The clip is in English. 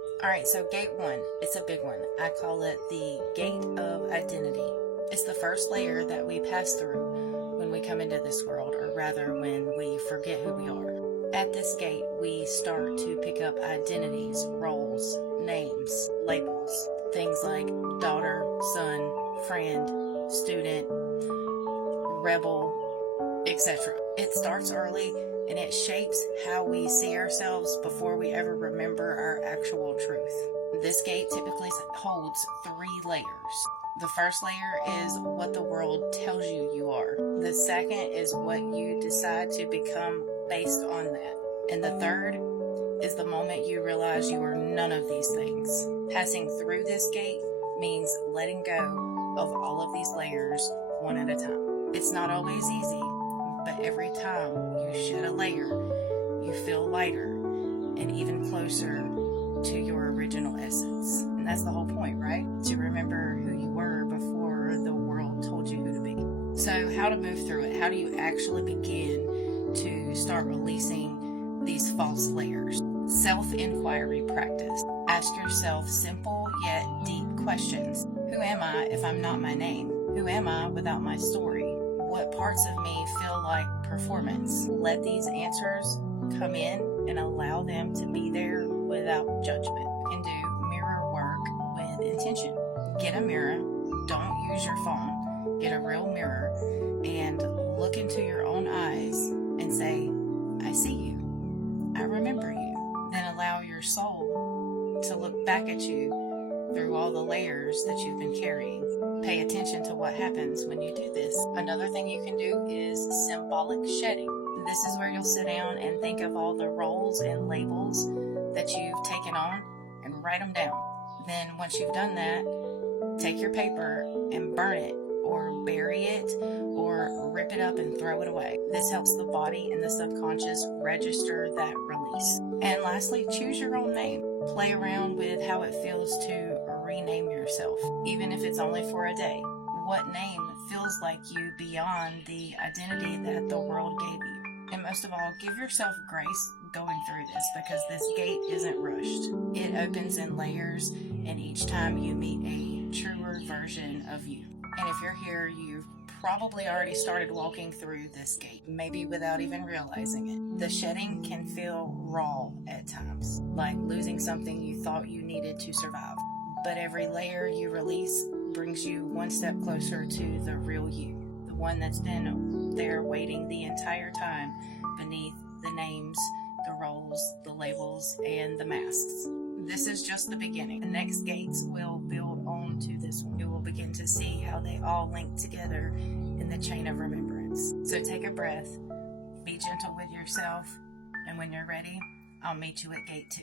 Alright, so gate one, it's a big one. I call it the gate of identity. It's the first layer that we pass through when we come into this world, or rather when we forget who we are. At this gate, we start to pick up identities, roles, names, labels, things like daughter, son, friend, student, rebel, etc. It starts early and it shapes how we see ourselves before we ever remember our actual truth. This gate typically holds 3 layers. The first layer is what the world tells you you are. The second is what you decide to become based on that. And the third is the moment you realize you are none of these things. Passing through this gate means letting go of all of these layers one at a time. It's not always easy, but every time you shed a layer, you feel lighter and even closer to your original essence. And that's the whole point, right? To remember who you were before the world told you who to be. So how to move through it? How do you actually begin to start releasing these false layers? Self-inquiry practice. Ask yourself simple yet deep questions. Who am I if I'm not my name? Who am I without my story? What parts of me feel like performance? Let these answers come in and allow them to be there without judgment. You can do mirror work with intention. Get a mirror. Don't use your phone. Get a real mirror and look into your own eyes and say, I see you. I remember you. Then allow your soul to look back at you through all the layers that you've been carrying. Pay attention to what happens when you do this. Another thing you can do is symbolic shedding. This is where you'll sit down and think of all the roles and labels that you've taken on and write them down. Then once you've done that, take your paper and burn it or bury it or rip it up and throw it away. This helps the body and the subconscious register that release. And lastly, choose your own name. Play around with how it feels to rename yourself, even if it's only for a day. What name feels like you beyond the identity that the world gave you? And most of all, give yourself grace going through this, because this gate isn't rushed. It opens in layers, and each time you meet a truer version of you. And if you're here, you've probably already started walking through this gate, maybe without even realizing it. The shedding can feel raw at times, like losing something you thought you needed to survive. But every layer you release brings you one step closer to the real you, the one that's been there waiting the entire time beneath the names, the roles, the labels, and the masks. This is just the beginning. The next gates will build on to this one. You will begin to see how they all link together in the chain of remembrance. So take a breath, be gentle with yourself, and when you're ready, I'll meet you at gate 2.